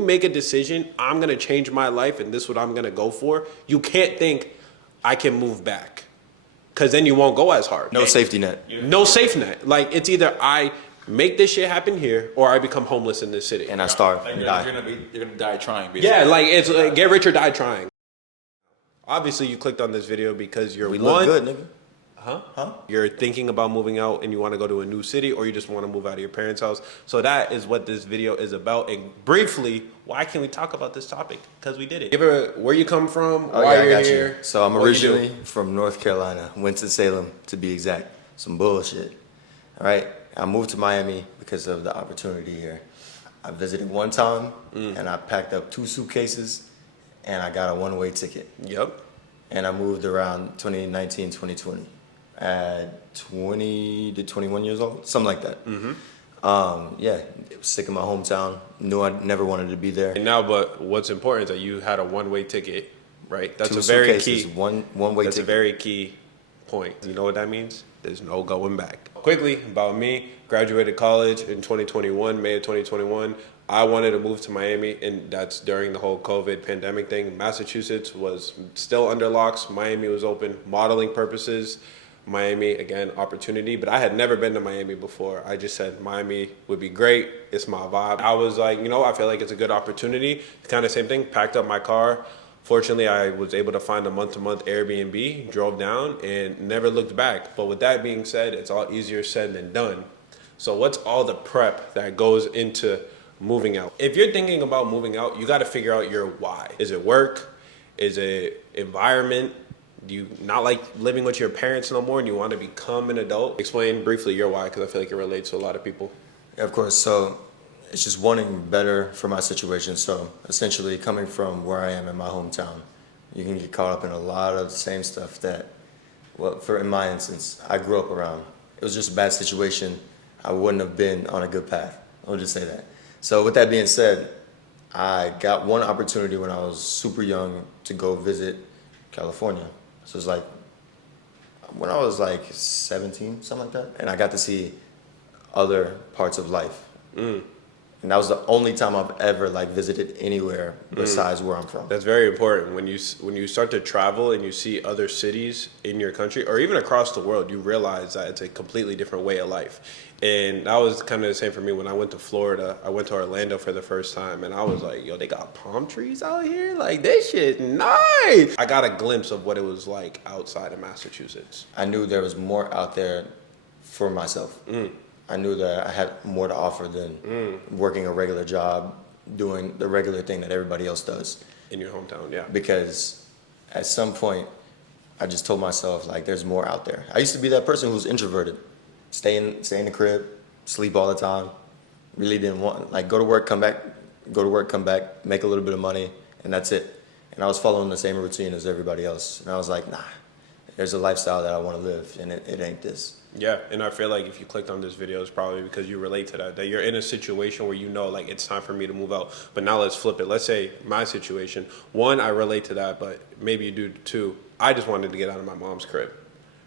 Make a decision, I'm going to change my life and this is what I'm going to go for. You can't think I can move back because then you won't go as hard. No safety net. No safe net. Like it's either I make this shit happen here or I become homeless in this city. And I starve. Like, you're gonna die trying. Basically. Yeah, like it's like get rich or die trying. Obviously, you clicked on this video because you're We look good, nigga. Huh? You're thinking about moving out and you want to go to a new city or you just want to move out of your parents' house. So that is what this video is about. And briefly, why can we talk about this topic? Because we did it. Give her where you come from, why you're here. So I'm originally from North Carolina, Winston-Salem to be exact. Some bullshit. All right? I moved to Miami because of the opportunity here. I visited one time and I packed up 2 suitcases and I got a one-way ticket. Yep. And I moved around 2019, 2020. At 20 to 21 years old, something like that. Yeah, sick of my hometown. Knew I never wanted to be there. And now, but what's important is that you had a one-way ticket, right? That's 2 a very suitcases, key. one-way ticket. That's a very key point. You know what that means? There's no going back. Quickly about me, graduated college in 2021, May of 2021. I wanted to move to Miami, and that's during the whole COVID pandemic thing. Massachusetts was still under locks. Miami was open, modeling purposes. Miami, again, opportunity, but I had never been to Miami before. I just said Miami would be great. It's my vibe. I was like, I feel like it's a good opportunity. Kind of same thing, packed up my car. Fortunately, I was able to find a month-to-month Airbnb, drove down, and never looked back. But with that being said, it's all easier said than done. So what's all the prep that goes into moving out? If you're thinking about moving out, you got to figure out your why. Is it work? Is it environment? Do you not like living with your parents no more and you want to become an adult? Explain briefly your why, because I feel like it relates to a lot of people. Yeah, of course. So it's just wanting better for my situation. So essentially coming from where I am in my hometown, you can get caught up in a lot of the same stuff that, in my instance, I grew up around. It was just a bad situation. I wouldn't have been on a good path. I'll just say that. So with that being said, I got one opportunity when I was super young to go visit California. So it's like when I was like 17, something like that, and I got to see other parts of life. And that was the only time I've ever visited anywhere besides where I'm from. That's very important. When you start to travel and you see other cities in your country or even across the world, you realize that it's a completely different way of life. And that was kind of the same for me when I went to Florida. I went to Orlando for the first time and I was like, yo, they got palm trees out here? Like, this shit nice. I got a glimpse of what it was like outside of Massachusetts. I knew there was more out there for myself. I knew that I had more to offer than working a regular job, doing the regular thing that everybody else does. In your hometown, yeah. Because at some point, I just told myself, there's more out there. I used to be that person who's introverted. Stay in the crib, sleep all the time. Really didn't want, go to work, come back, make a little bit of money, and that's it. And I was following the same routine as everybody else. And I was like, nah, there's a lifestyle that I want to live, and it ain't this. Yeah, and I feel like if you clicked on this video, it's probably because you relate to that you're in a situation where it's time for me to move out. But now let's flip it. Let's say my situation. One, I relate to that, but maybe you do too. I just wanted to get out of my mom's crib,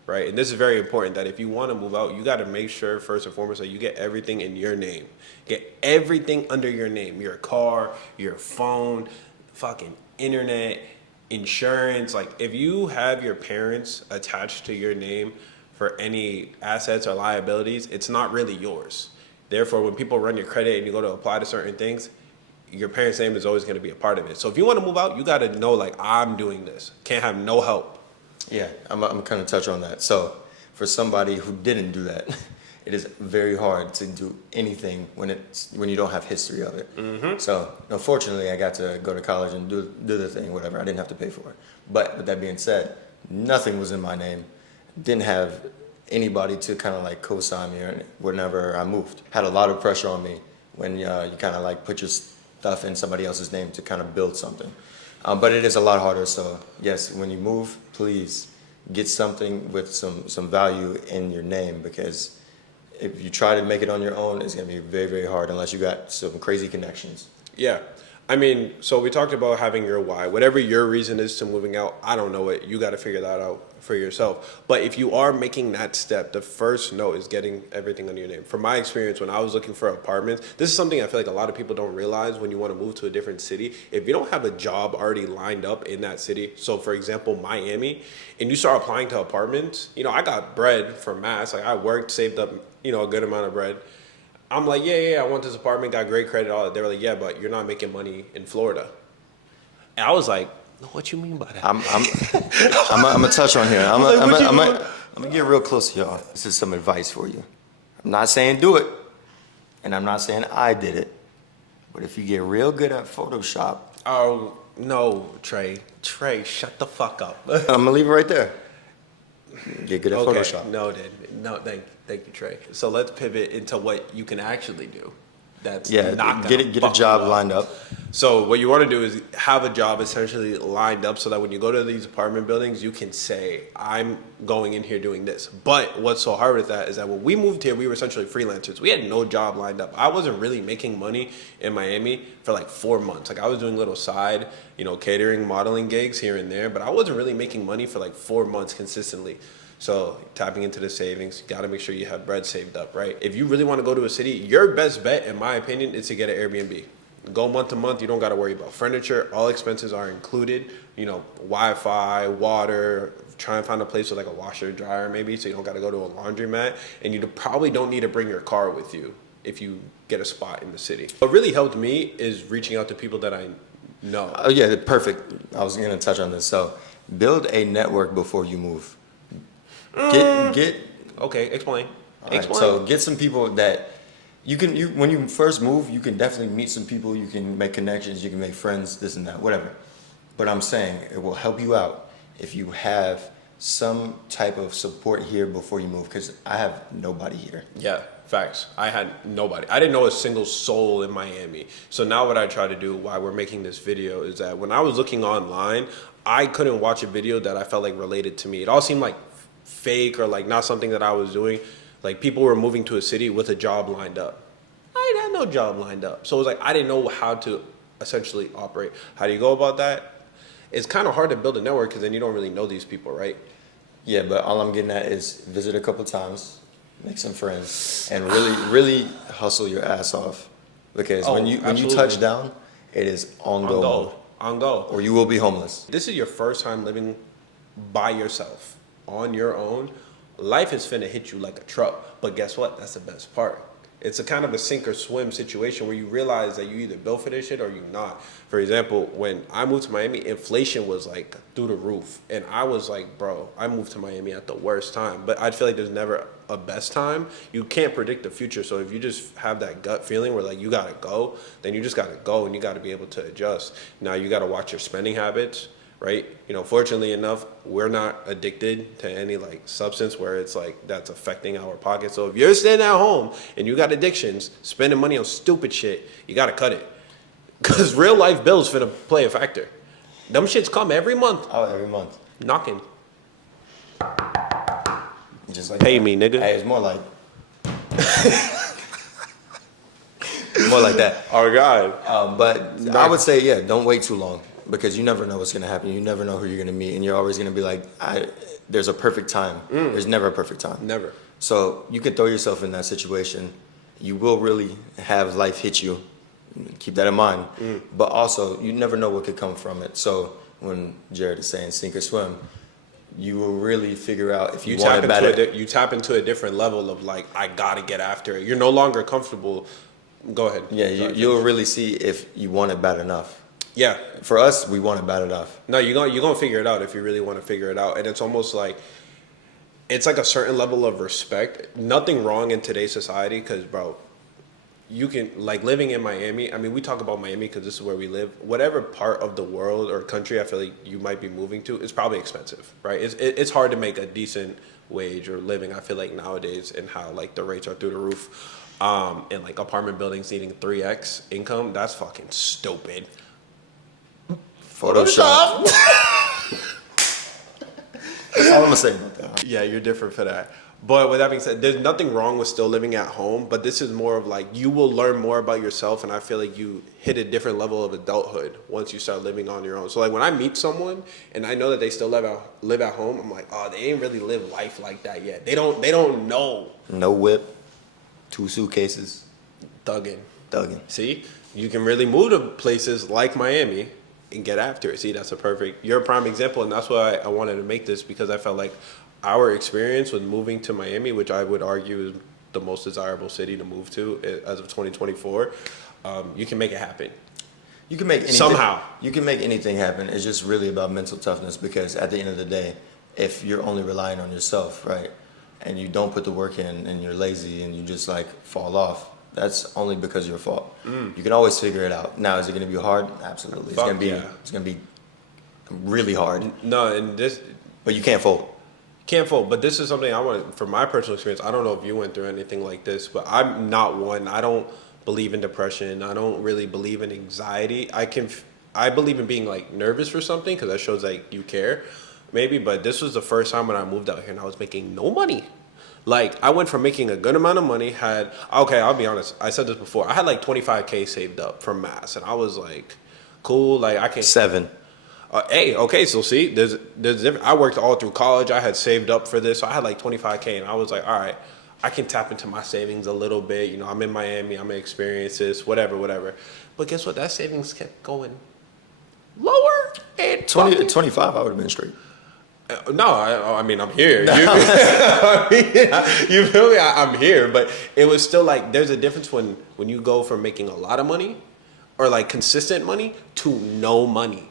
right? And this is very important that if you want to move out, you got to make sure first and foremost that you get everything in your name. Get everything under your name. Your car, your phone, fucking internet, insurance. If you have your parents attached to your name for any assets or liabilities, it's not really yours. Therefore, when people run your credit and you go to apply to certain things, your parents' name is always going to be a part of it. So if you want to move out, you got to know, I'm doing this. Can't have no help. Yeah, I'm kind of touch on that. So for somebody who didn't do that, it is very hard to do anything when you don't have history of it. So unfortunately, I got to go to college and do the thing, whatever. I didn't have to pay for it. But with that being said, nothing was in my name. Didn't have anybody to kind of co-sign me or whenever I moved. Had a lot of pressure on me when you kind of put your stuff in somebody else's name to kind of build something. But it is a lot harder. So yes, when you move, please get something with some value in your name, because if you try to make it on your own, it's going to be very, very hard unless you got some crazy connections. Yeah. I mean, so we talked about having your why. Whatever your reason is to moving out, I don't know it. You got to figure that out for yourself. But if you are making that step, the first note is getting everything under your name. From my experience, when I was looking for apartments, this is something I feel like a lot of people don't realize when you want to move to a different city. If you don't have a job already lined up in that city, so for example, Miami, and you start applying to apartments, I got bread from Mass. Like I worked, saved up, a good amount of bread. I'm like, yeah, I want this apartment, got great credit, all that. They were like, yeah, but you're not making money in Florida. And I was like, what you mean by that? I'm gonna touch on here. I'm gonna get real close to y'all. This is some advice for you. I'm not saying do it, and I'm not saying I did it, but if you get real good at Photoshop, Oh, no, Trae, shut the fuck up. I'm gonna leave it right there. Get good at Okay, Photoshop. no, thank you, Trae. So let's pivot into what you can actually do. That's Yeah, not get gonna a fuck job you up. lined up. So what you want to do is have a job essentially lined up so that when you go to these apartment buildings, you can say, I'm going in here doing this. But what's so hard with that is that when we moved here, we were essentially freelancers. We had no job lined up. I wasn't really making money in Miami for like 4 months. Like I was doing little side, catering, modeling gigs here and there, but I wasn't really making money for like 4 months consistently. So tapping into the savings, you got to make sure you have bread saved up, right? If you really want to go to a city, your best bet, in my opinion, is to get an Airbnb. Go month to month. You don't got to worry about furniture. All expenses are included. Wi-Fi, water. Try and find a place with like a washer, dryer, maybe, so you don't got to go to a laundromat. And you probably don't need to bring your car with you if you get a spot in the city. What really helped me is reaching out to people that I know. Oh yeah, perfect. I was gonna touch on this. So build a network before you move. Get Okay, explain. all right, so get some people that you when you first move, you can definitely meet some people, you can make connections, you can make friends, this and that, whatever. But I'm saying it will help you out if you have some type of support here before you move, because I have nobody here. Yeah, facts. I had nobody. I didn't know a single soul in Miami. So now what I try to do while we're making this video is that when I was looking online, I couldn't watch a video that I felt like related to me. It all seemed like fake or like not something that I was doing. Like people were moving to a city with a job lined up. I had no job lined up. So it was like I didn't know how to essentially operate. How do you go about that? It's kind of hard to build a network because then you don't really know these people, right? Yeah, but all I'm getting at is visit a couple times, make some friends, and really hustle your ass off. Because when you touch down, it is on go. On go. Or you will be homeless. This is your first time living by yourself, on your own. Life is finna hit you like a truck. But guess what? That's the best part. It's a kind of a sink or swim situation where you realize that you either built for this shit or you not. For example, when I moved to Miami, inflation was like through the roof. And I was like, bro, I moved to Miami at the worst time. But I feel like there's never a best time. You can't predict the future. So if you just have that gut feeling where like you gotta go, then you just gotta go and you gotta be able to adjust. Now you gotta watch your spending habits. Right? Fortunately enough, we're not addicted to any like substance where it's like that's affecting our pockets. So if you're staying at home and you got addictions, spending money on stupid shit, you gotta cut it. Cause real life bills finna play a factor. Them shits come every month. Oh, every month. Knocking. Just like Pay that. me, nigga. Hey, it's more like more like that. Oh God. But I would say, yeah, don't wait too long. Because you never know what's going to happen. You never know who you're going to meet. And you're always going to be like, there's a perfect time. There's never a perfect time. Never. So you can throw yourself in that situation. You will really have life hit you. Keep that in mind. But also, you never know what could come from it. So when Jared is saying sink or swim, you will really figure out if you want it better. You tap into a different level of like, I got to get after it. You're no longer comfortable. Go ahead. Yeah, you'll really see if you want it bad enough. Yeah. For us, we want it bad enough. No, you're gonna figure it out if you really want to figure it out. And it's almost like it's like a certain level of respect. Nothing wrong in today's society because, bro, you can like living in Miami. I mean, we talk about Miami because this is where we live. Whatever part of the world or country I feel like you might be moving to, it's probably expensive, right? It's hard to make a decent wage or living. I feel like nowadays and how like the rates are through the roof, and like apartment buildings needing 3x income. That's fucking stupid. Photoshop. That's all I'm gonna say about that. Yeah, you're different for that. But with that being said, there's nothing wrong with still living at home, but this is more of like you will learn more about yourself, and I feel like you hit a different level of adulthood once you start living on your own. So like when I meet someone and I know that they still live at home, I'm like, oh, they ain't really live life like that yet. They don't know. No whip, 2 suitcases, Thugging. thugging. See, you can really move to places like Miami and get after it. See, you're a prime example, and that's why I wanted to make this, because I felt like our experience with moving to Miami, which I would argue is the most desirable city to move to as of 2024, you can make it happen. You can make anything, somehow. You can make anything happen. It's just really about mental toughness, because at the end of the day, if you're only relying on yourself, right, and you don't put the work in and you're lazy and you just like fall off, that's only because of your fault. You can always figure it out. Now, is it going to be hard? Absolutely. It's going to be really hard. No, and this, but you can't fold. Can't fold, but this is something I want, from my personal experience. I don't know if you went through anything like this, but I'm not one. I don't believe in depression. I don't really believe in anxiety. I believe in being like nervous for something, because that shows like you care, maybe. But this was the first time when I moved out here and I was making no money. Like I went from making a good amount of money, I'll be honest, I said this before, I had like 25K saved up from Mass, and I was like, cool, like I can 7. Hey, okay, so see, there's different. I worked all through college. I had saved up for this, so I had like 25K, and I was like, all right, I can tap into my savings a little bit. You know, I'm in Miami, I'm gonna experience this, whatever. But guess what? That savings kept going lower and 25, I would have been straight. No, I mean, I'm here. You feel me? I'm here, but it was still like there's a difference when you go from making a lot of money or like consistent money to no money.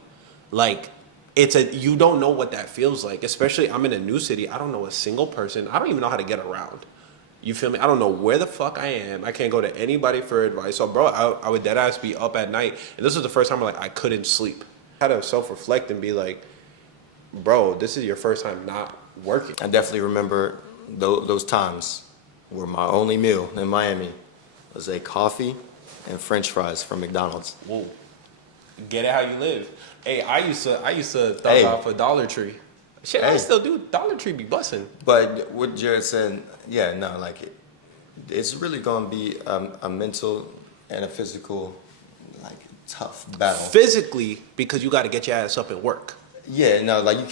Like, you don't know what that feels like, especially I'm in a new city. I don't know a single person. I don't even know how to get around. You feel me? I don't know where the fuck I am. I can't go to anybody for advice. So, bro, I would deadass be up at night. And this was the first time like I couldn't sleep. I had to self-reflect and be like, bro, this is your first time not working. I definitely remember those times where my only meal in Miami was a coffee and French fries from McDonald's. Whoa. Get it how you live. Hey, I used to thug off a Dollar Tree. Shit, I still do. Dollar Tree be busting. But what Jared said, yeah, no, like it's really gonna be a mental and a physical, like tough battle. Physically, because you got to get your ass up and work. Yeah, no, like you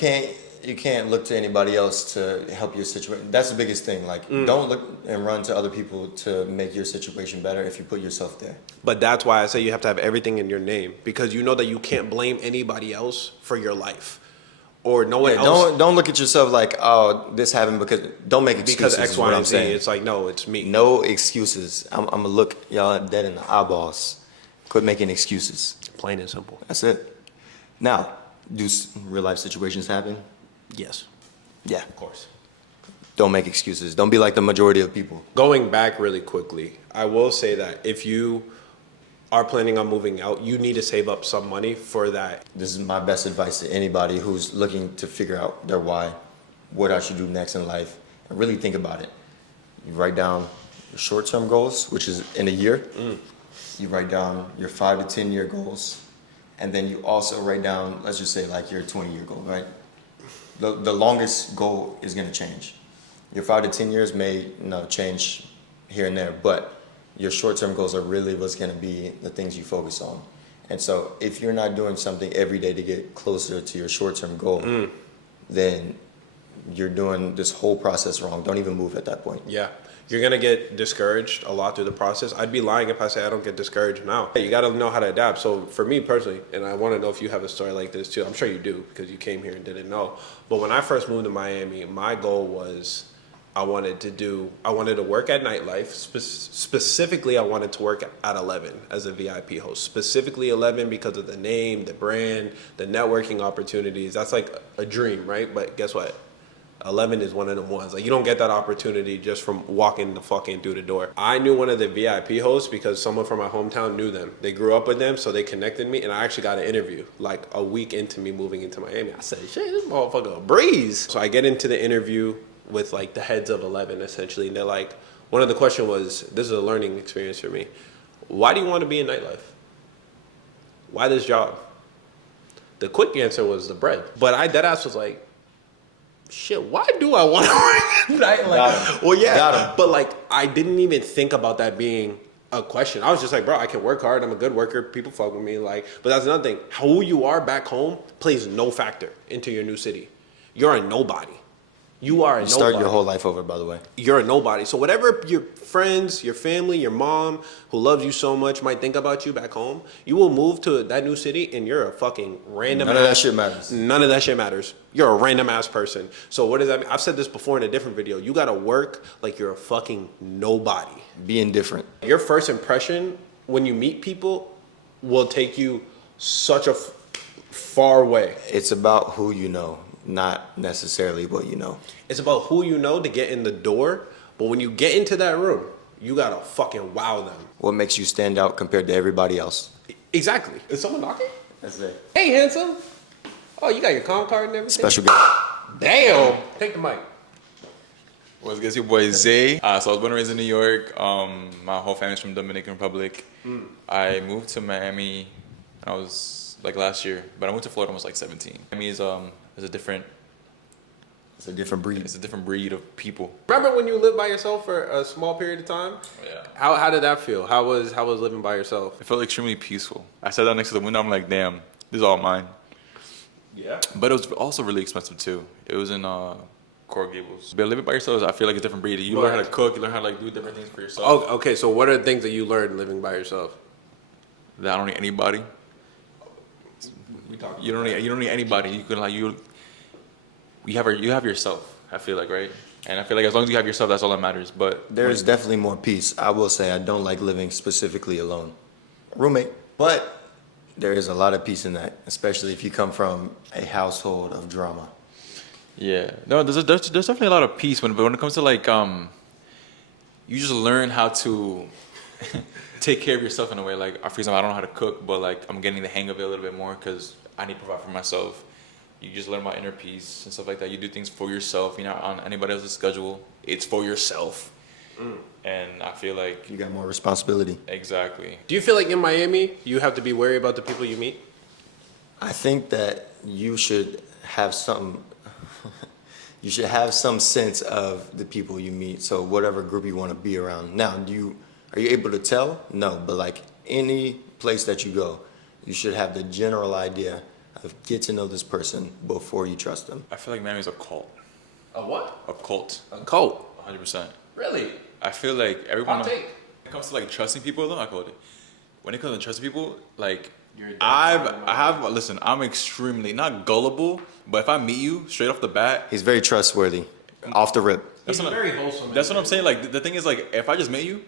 can't look to anybody else to help your situation. That's the biggest thing. Like, don't look and run to other people to make your situation better if you put yourself there. But that's why I say you have to have everything in your name, because you know that you can't blame anybody else for your life, or no one else. Don't look at yourself like, oh, this happened because. Don't make excuses. Because X, Y, and Z. It's like, no, it's me. No excuses. I'm gonna look y'all dead in the eyeballs. Quit making excuses. Plain and simple. That's it. Now, do real life situations happen? Yes. Yeah. Of course. Don't make excuses. Don't be like the majority of people. Going back really quickly, I will say that if you are planning on moving out, you need to save up some money for that. This is my best advice to anybody who's looking to figure out their why, what I should do next in life, and really think about it. You write down your short-term goals, which is in a year. You write down your 5 to 10 year goals, and then you also write down, let's just say like your 20-year goal, right? The longest goal is going to change. Your 5 to 10 years may change here and there, but your short-term goals are really what's going to be the things you focus on. And so if you're not doing something every day to get closer to your short-term goal, then you're doing this whole process wrong. Don't even move at that point. Yeah. You're going to get discouraged a lot through the process. I'd be lying if I say I don't get discouraged now. You got to know how to adapt. So for me personally, and I want to know if you have a story like this too. I'm sure you do, because you came here and didn't know. But when I first moved to Miami, my goal was I wanted to work at nightlife. Specifically, I wanted to work at 11 as a VIP host. Specifically 11 because of the name, the brand, the networking opportunities. That's like a dream, right? But guess what? 11 is one of them ones. Like, you don't get that opportunity just from walking the fucking through the door. I knew one of the VIP hosts because someone from my hometown knew them. They grew up with them, so they connected me, and I actually got an interview like a week into me moving into Miami. I said, shit, this motherfucker a breeze. So I get into the interview with like the heads of 11 essentially, and they're like, one of the questions was, this is a learning experience for me. Why do you want to be in nightlife? Why this job? The quick answer was the bread. But I deadass was like, shit, why do I want to work at night? Like, Got him. well, yeah, Got him. but like, I didn't even think about that being a question. I was just like, bro, I can work hard. I'm a good worker. People fuck with me. Like, but that's another thing. Who you are back home plays no factor into your new city. You're a nobody. You are a nobody. Start your whole life over, by the way. You're a nobody. So whatever your friends, your family, your mom, who loves you so much, might think about you back home, you will move to that new city and you're a fucking random None of that shit matters. None of that shit matters. You're a random ass person. So what does that mean? I've said this before in a different video. You gotta work like you're a fucking nobody. Be indifferent. Your first impression when you meet people will take you such a far way. It's about who you know, not necessarily what you know. It's about who you know to get in the door, but when you get into that room, you gotta fucking wow them. What makes you stand out compared to everybody else? Exactly. Is someone knocking? That's it. Hey, handsome. Oh, you got your com card and everything? Special guest. Damn. Take the mic. What's good, your boy Zay. So I was born and raised in New York. My whole family's from Dominican Republic. I moved to Miami. I was like last year, but I moved to Florida when I was like 17. Miami is a different. It's a different breed. It's a different breed of people. Remember when you lived by yourself for a small period of time? Yeah. How did that feel? How was living by yourself? It felt extremely peaceful. I sat down next to the window. I'm like, damn, this is all mine. Yeah. But it was also really expensive too. It was in Coral Gables. But living by yourself, I feel like a different breed. You learn how to cook. You learn how to like do different things for yourself. Oh, okay. So what are the things that you learned living by yourself? That I don't need anybody. You don't need anybody. You can like you have yourself. I feel like, right? And I feel like as long as you have yourself, that's all that matters. But There's definitely more peace. I will say I don't like living specifically alone. Roommate. But there is a lot of peace in that, especially if you come from a household of drama. yeah, no, there's definitely a lot of peace when it comes to like you just learn how to take care of yourself in a way. Like, for example, I don't know how to cook, but like I'm getting the hang of it a little bit more because I need to provide for myself. You just learn about inner peace and stuff like that. You do things for yourself. You're not on anybody else's schedule. It's for yourself. And I feel like You got more responsibility. exactly. Do you feel like in Miami you have to be worried about the people you meet? I think that you should have some you should have some sense of the people you meet. So whatever group you want to be around. Now, are you able to tell? No, but like any place that you go, you should have the general idea of get to know this person before you trust them. I feel like Miami's a cult. A what? A cult. A cult. 100%. Really? I feel like everyone. Hot take. When it comes to like trusting people, though, I call it. When it comes to trusting people, like listen, I'm extremely not gullible, but if I meet you straight off the bat, He's very trustworthy, off the rip. He's very wholesome. that's what I'm saying. Like the thing is, like if I just met you,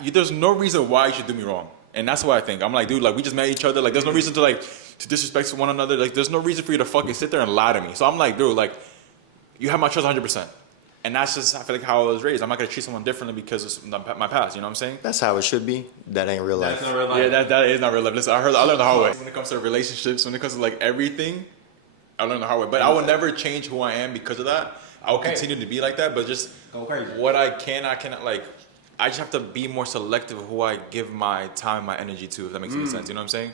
there's no reason why you should do me wrong, and that's what I think. I'm like, dude, like we just met each other. Like there's no reason to disrespect one another. Like there's no reason for you to fucking sit there and lie to me. So I'm like, dude, like you have my trust 100%. And that's just, I feel like how I was raised. I'm not gonna treat someone differently because of my past. You know what I'm saying? That's how it should be. That ain't real life. Yeah, that is not real life. Listen, I learned the hard way. When it comes to relationships, when it comes to like everything, I learned the hard way. But I will never change who I am because of that. I will continue to be like that. But just what I cannot like. I just have to be more selective of who I give my time, my energy to. If that makes any sense, you know what I'm saying?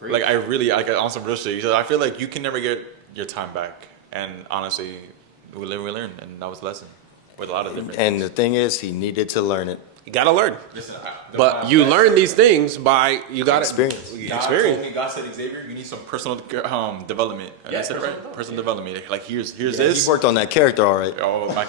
Like I really, like on some real shit. I feel like you can never get your time back. And honestly, we learn, and that was the lesson with a lot of different. And the thing is, he needed to learn it. You gotta learn. Listen, But you learn these things by you gotta Experience. God said, Xavier, you need some personal development. And Yeah, I said, right? Personal development. Like here's Yeah, this. he worked on that character, all right. Oh, my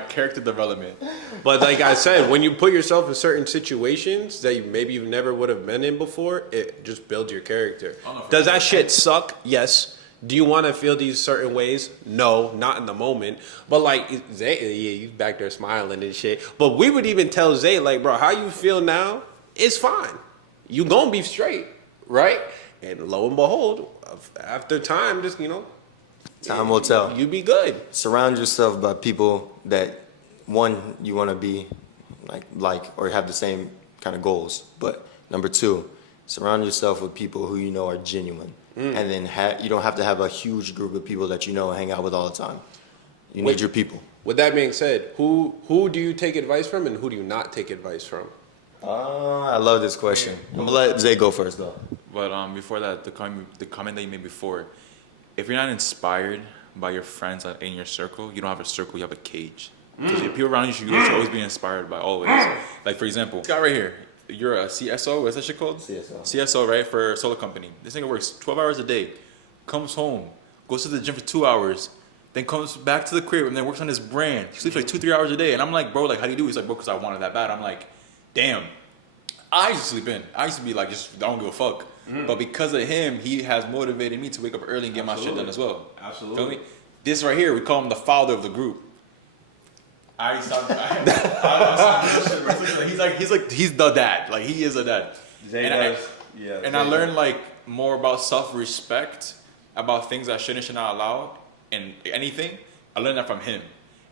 character development. But like I said, when you put yourself in certain situations that maybe you never would have been in before, it just builds your character. Oh, no, for Does sure. that shit suck? Yes. Do you want to feel these certain ways? No, not in the moment. But like Zay, yeah, you back there smiling and shit. But we would even tell Zay, like, bro, how you feel now is fine. You gonna be straight, right? And lo and behold, after time, just Time will tell. You be good. Surround yourself by people that, one, you want to be like or have the same kind of goals. But number two, surround yourself with people who you know are genuine. And then you don't have to have a huge group of people that you know and hang out with all the time. You need your people. With that being said, who do you take advice from and who do you not take advice from? I love this question. I'm gonna let Zay go first though. But before that, the comment that you made before, if you're not inspired by your friends in your circle, you don't have a circle, you have a cage. Because the people around you should always be inspired by always. Like for example, this guy right here, you're a CSO, what's that shit called? CSO, right, for a solar company. This nigga works 12 hours a day, comes home, goes to the gym for 2 hours, then comes back to the crib and then works on his brand. He sleeps like 2-3 hours a day. And I'm like, bro, like, how do you do it? He's like, bro, because I wanted that bad. I'm like, damn. I used to sleep in. I used to be like, just don't give a fuck. But because of him, he has motivated me to wake up early and get my shit done as well. Absolutely. Feel me? This right here, we call him the father of the group. He's the dad. Like, he is a dad. And I learned like more about self-respect, about things I should not allow, and anything. I learned that from him.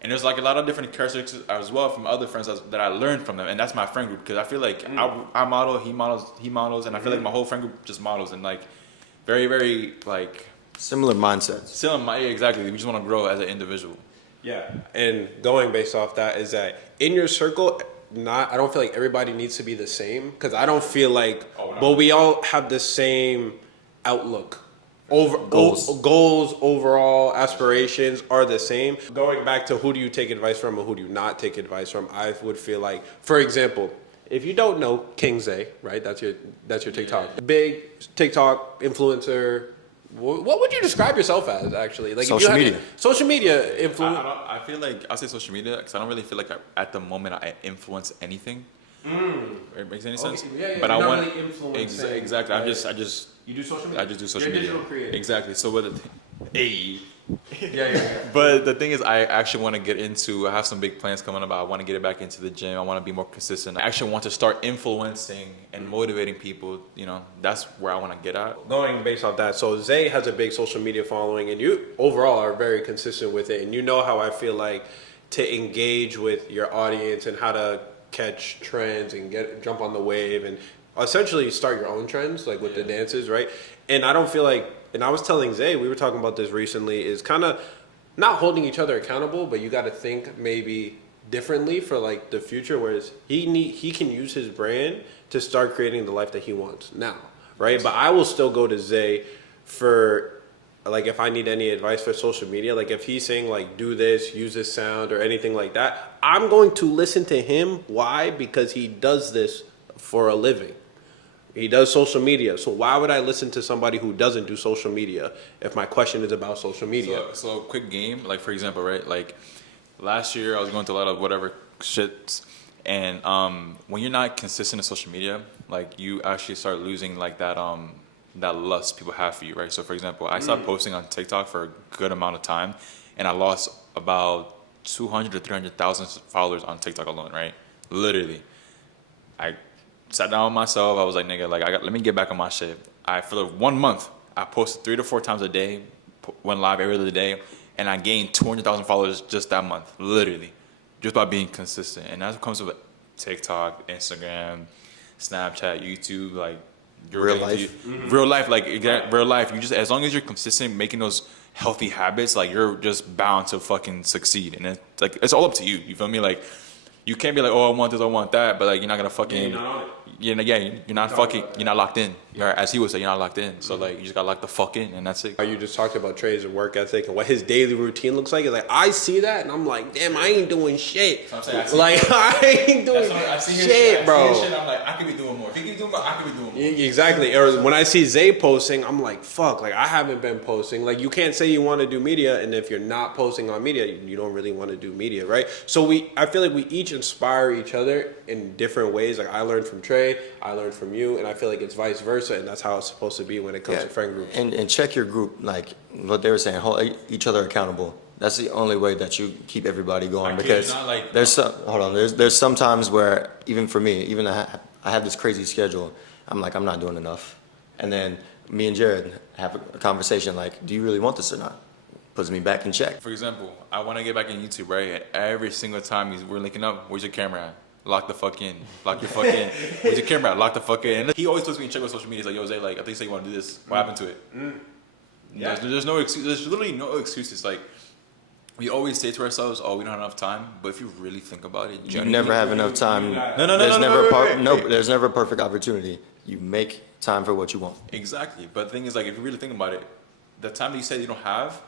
And there's like a lot of different characteristics as well from other friends that I learned from them, and that's my friend group, because I feel like I model, he models, and I feel like my whole friend group just models, and like very, very like Similar mindsets. yeah, exactly. We just want to grow as an individual. Yeah, and going based off that is that in your circle, I don't feel like everybody needs to be the same, because I don't feel like, but we all have the same outlook. Goals, overall aspirations are the same. Going back to who do you take advice from and who do you not take advice from, I would feel like, for example, if you don't know King Zay, right? That's your TikTok. Big TikTok influencer. What would you describe yourself as, actually? Like social media. Social media influence. I feel like I say social media because I don't really feel like at the moment I influence anything. It makes any sense? Yeah, but I not want really influencing, exactly. right? I just You do social media. I just do social You're a media. digital creator. Exactly. So yeah. Yeah. But the thing is, I actually want to get into. I have some big plans coming up. I want to get it back into the gym. I want to be more consistent. I actually want to start influencing and motivating people. You know, that's where I want to get at. Going based off that, so Zay has a big social media following, and you overall are very consistent with it. And you know how I feel like to engage with your audience and how to catch trends and jump on the wave and essentially start your own trends, like with the dances, right? And I don't feel like, and I was telling Zay, we were talking about this recently, is kind of not holding each other accountable, but you got to think maybe differently for like the future, whereas he can use his brand to start creating the life that he wants now, right? But I will still go to Zay for like if I need any advice for social media, like if he's saying like do this, use this sound or anything like that, I'm going to listen to him. Why? Because he does this for a living. He does social media. So why would I listen to somebody who doesn't do social media if my question is about social media? So quick game, like for example, right? Like last year I was going through a lot of whatever shits, and when you're not consistent in social media, like you actually start losing like that lust people have for you, right? So for example, I stopped posting on TikTok for a good amount of time, and I lost about 200 to 300,000 followers on TikTok alone, right? Literally. I sat down with myself. I was like, nigga, like let me get back on my shit. For the 1 month, I posted 3 to 4 times a day, went live every other day, and I gained 200,000 followers just that month, literally, just by being consistent. And that's what comes with TikTok, Instagram, Snapchat, YouTube, like Real life. real life, like real life. You just, as long as you're consistent making those healthy habits, like you're just bound to fucking succeed. And it's like it's all up to you. You feel me? Like you can't be like, oh, I want this, I want that, but like you're not gonna fucking. You're not fucking. You're not locked in. As he would say, you're not locked in. So like you just gotta lock the fuck in, and that's it. You just talked about Trae's work ethic and what his daily routine looks like. It's like I see that and I'm like, damn, I ain't doing shit. Like I ain't doing shit, bro. I'm like, I could be doing more. If he can do more, I could be doing more. Exactly. Or when I see Zay posting, I'm like, fuck. Like I haven't been posting. Like you can't say you want to do media, and if you're not posting on media, you don't really want to do media, right? So I feel like we each inspire each other in different ways. Like I learned from Trae, I learned from you, and I feel like it's vice versa, and that's how it's supposed to be when it comes to friend groups. And check your group, like what they were saying, hold each other accountable. That's the only way that you keep everybody going, because there's some times where even for me, even I have this crazy schedule, I'm like, I'm not doing enough. And then me and Jared have a conversation like, do you really want this or not? Puts me back in check. For example, I want to get back in YouTube, right? And every single time we're linking up, where's your camera at? Lock the fuck in. Lock your fuck in. Where's your camera at? Lock the fuck in. And he always puts me in check with social media. He's like, yo, Zay, like, I think you say you want to do this. What happened to it? Yeah. There's no excuse. There's literally no excuses. Like, we always say to ourselves, oh, we don't have enough time. But if you really think about it, You never have enough time. There's never a perfect opportunity. You make time for what you want. Exactly. But the thing is, like, if you really think about it, the time that you said you don't have,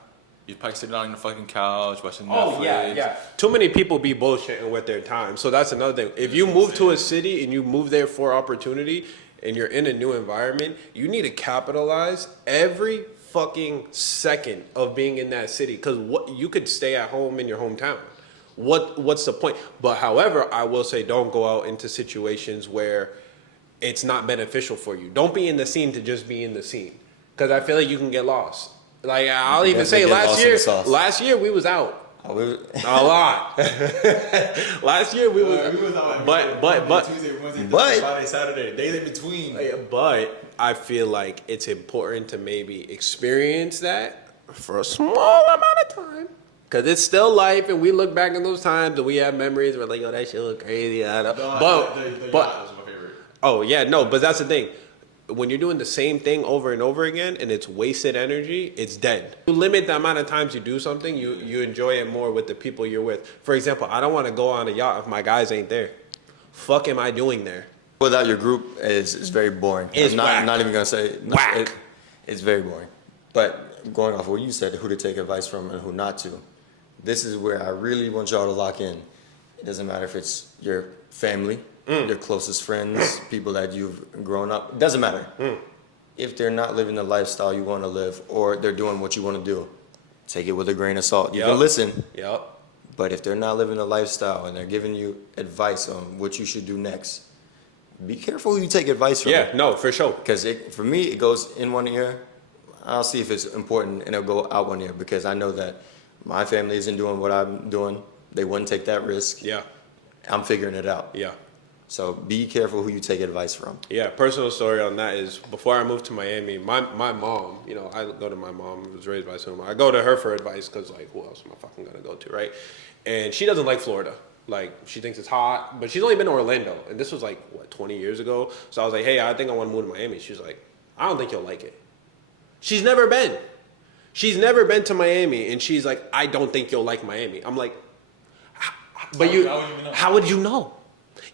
You probably sit down on the fucking couch watching Netflix. Oh yeah. Too many people be bullshitting with their time. So that's another thing. If you move to a city and you move there for opportunity and you're in a new environment, you need to capitalize every fucking second of being in that city. Because what you could stay at home in your hometown. What's the point? But however, I will say don't go out into situations where it's not beneficial for you. Don't be in the scene to just be in the scene. Because I feel like you can get lost. Like I'll even say last year we was out a lot. Last year we was out, but Tuesday, Wednesday, but- Friday, Saturday, days in between. but I feel like it's important to maybe experience that for a small amount of time. Cause it's still life, and we look back in those times, and we have memories. We're like, "Yo, that shit was crazy." But The yacht was my favorite. oh yeah, no, but that's the thing. When you're doing the same thing over and over again and it's wasted energy, it's dead. You limit the amount of times you do something, you enjoy it more with the people you're with. For example, I don't want to go on a yacht if my guys ain't there. Fuck am I doing there? Without your group is very boring. It's I'm whack. not even gonna say Whack. it's very boring. But going off what you said, who to take advice from and who not to, this is where I really want y'all to lock in. It doesn't matter if it's your family, your closest friends, people that you've grown up. It doesn't matter. If they're not living the lifestyle you want to live or they're doing what you want to do, take it with a grain of salt. You Yep. can listen, Yep. but if they're not living the lifestyle and they're giving you advice on what you should do next, be careful who you take advice from. Yeah, no, for sure. Because for me, it goes in one ear. I'll see if it's important, and it'll go out one ear because I know that my family isn't doing what I'm doing. They wouldn't take that risk. Yeah. I'm figuring it out. Yeah. So be careful who you take advice from. Yeah, personal story on that is before I moved to Miami, my mom, you know, I go to my mom, who was raised by a single mom. I go to her for advice because, like, who else am I fucking going to go to, right? And she doesn't like Florida. Like, she thinks it's hot, but she's only been to Orlando. And this was, like, 20 years ago? So I was like, hey, I think I want to move to Miami. She was like, I don't think you'll like it. She's never been. She's never been to Miami, and she's like, I don't think you'll like Miami. I'm like, how would you know?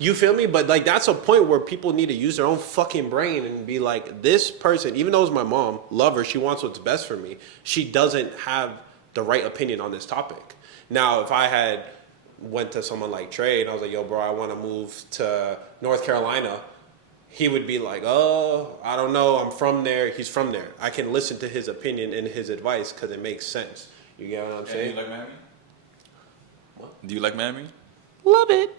You feel me? But like that's a point where people need to use their own fucking brain and be like, this person, even though it's my mom, love her, she wants what's best for me. She doesn't have the right opinion on this topic. Now, if I had went to someone like Trae and I was like, yo, bro, I want to move to North Carolina, he would be like, oh, I don't know, I'm from there. He's from there. I can listen to his opinion and his advice because it makes sense. You get what I'm saying? Do you like Miami? What? Do you like Miami? Love it.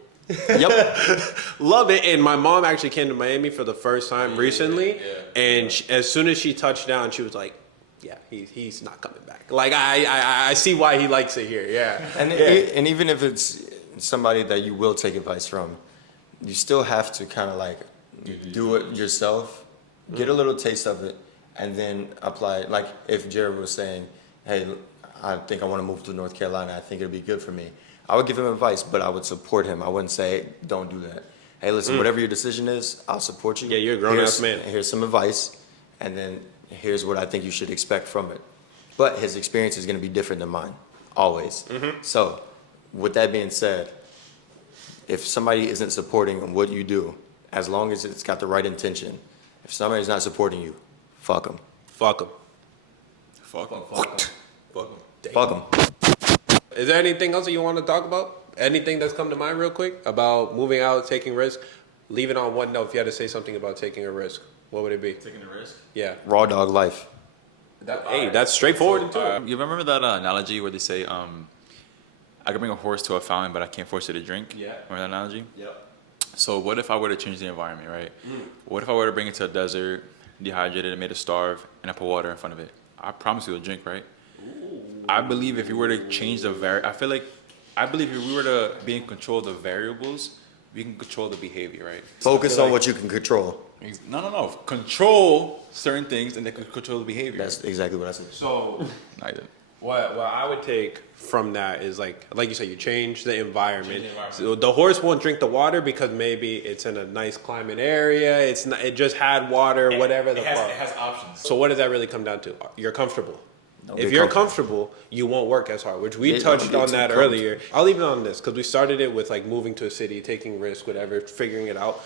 Yep. Love it. And my mom actually came to Miami for the first time recently. And as soon as she touched down, she was like, yeah, he's not coming back. Like, I see why he likes it here. Yeah. And even if it's somebody that you will take advice from, you still have to kind of like do it yourself, get a little taste of it, and then apply it. Like if Jared was saying, hey, I think I want to move to North Carolina, I think it'd be good for me, I would give him advice, but I would support him. I wouldn't say, don't do that. Hey, listen, whatever your decision is, I'll support you. Yeah, you're a grown-ass man. Here's some advice, and then here's what I think you should expect from it. But his experience is going to be different than mine, always. So, with that being said, if somebody isn't supporting what you do, as long as it's got the right intention, if somebody's not supporting you, fuck them. Fuck him. Fuck him. Fuck him. Fuck them. Is there anything else that you want to talk about? Anything that's come to mind real quick about moving out, taking risk? Leave it on one note. If you had to say something about taking a risk, what would it be? Taking a risk? Yeah. Raw dog life. Hey, that's straightforward too. You remember that analogy where they say, I can bring a horse to a fountain, but I can't force it to drink? Yeah. Remember that analogy? Yep. So what if I were to change the environment, right? What if I were to bring it to a desert, dehydrated, and made it starve, and I put water in front of it? I promise you it'll drink, right? I believe if we were to change the I believe if we were to be in control of the variables, we can control the behavior, right? Focus on what you can control. No. Control certain things and then control the behavior. That's exactly what I said. So, I did. what I would take from that is like you said, you change the environment. So the horse won't drink the water because maybe it's in a nice climate area. It's not. It just had water, whatever the fuck. It has options. So what does that really come down to? You're comfortable. Don't If be you're comfortable, you won't work as hard, which we Yeah, touched don't get on too that comfortable. earlier. I'll leave it on this because we started it with like moving to a city, taking risks, whatever, figuring it out.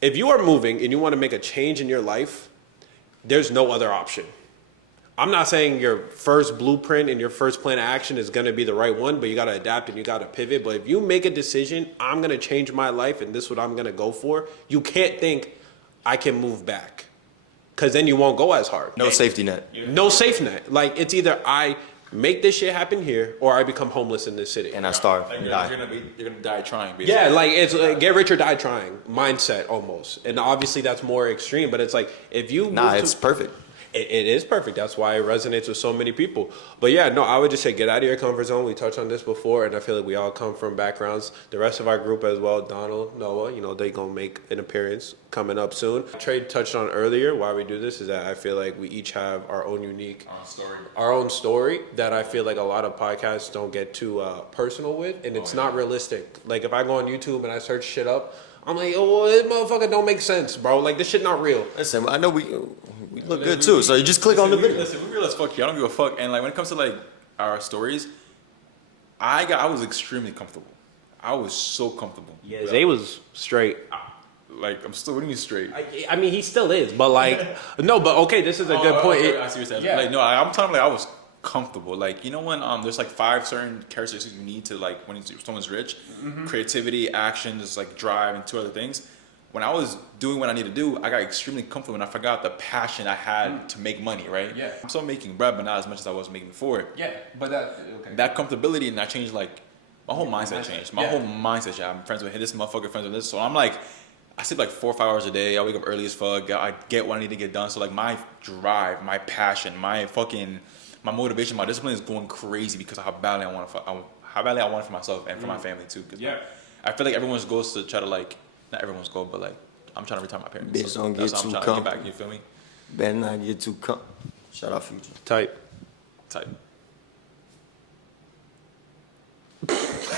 If you are moving and you want to make a change in your life, there's no other option. I'm not saying your first blueprint and your first plan of action is gonna be the right one, but you gotta adapt and you gotta pivot. But if you make a decision, I'm gonna change my life and this is what I'm gonna go for, you can't think I can move back. Cause then you won't go as hard. No safety net. No safe net. Like it's either I make this shit happen here or I become homeless in this city. And I starve Like and you're, die. you're gonna die trying. Basically. Yeah, like it's get rich or die trying mindset almost. And obviously that's more extreme, but it's like if you Nah, move it's to, perfect. it is perfect. That's why it resonates with so many people. But yeah, no, I would just say get out of your comfort zone. We touched on this before, and I feel like we all come from backgrounds. The rest of our group as well, Donald, Noah, you know, they gonna make an appearance coming up soon. Trae touched on earlier why we do this is that I feel like we each have our own unique, our own story that I feel like a lot of podcasts don't get too personal with, and it's not realistic. Like if I go on YouTube and I search shit up, I'm like, oh, well, this motherfucker don't make sense, bro. Like this shit not real. Listen, I know we look good too, so you just click on the video. Listen, we real as fuck here. I don't give a fuck. And like when it comes to like our stories, I was extremely comfortable. I was so comfortable. Yeah, Zay was straight. Like I'm still. What do you mean straight? I mean, he still is, but like, no, but okay, this is a good point. Okay, I see what you're saying. Yeah. Like no, I'm telling you, like I was comfortable. Like you know when there's like 5 certain characteristics you need to like when someone's rich, creativity, actions, like drive, and 2 other things. When I was doing what I need to do, I got extremely comfortable and I forgot the passion I had to make money. Right? Yeah. I'm still making bread, but not as much as I was making before. Yeah, but that okay. That comfortability and that changed like my whole mindset changed. My Yeah. whole mindset changed. I'm friends with this motherfucker, friends with this. So I'm like, I sleep like 4 or 5 hours a day. I wake up early as fuck. I get what I need to get done. So like my drive, my passion, my motivation, my discipline is going crazy because of how badly I want it for myself and for my family too. 'Cause Yeah. I feel like everyone's goal is to try to like, not everyone's goal, but like I'm trying to retire my parents. Bitch, don't that's get how I'm too trying to get back. You feel me? Better not get too Shout out Future. Type. Type.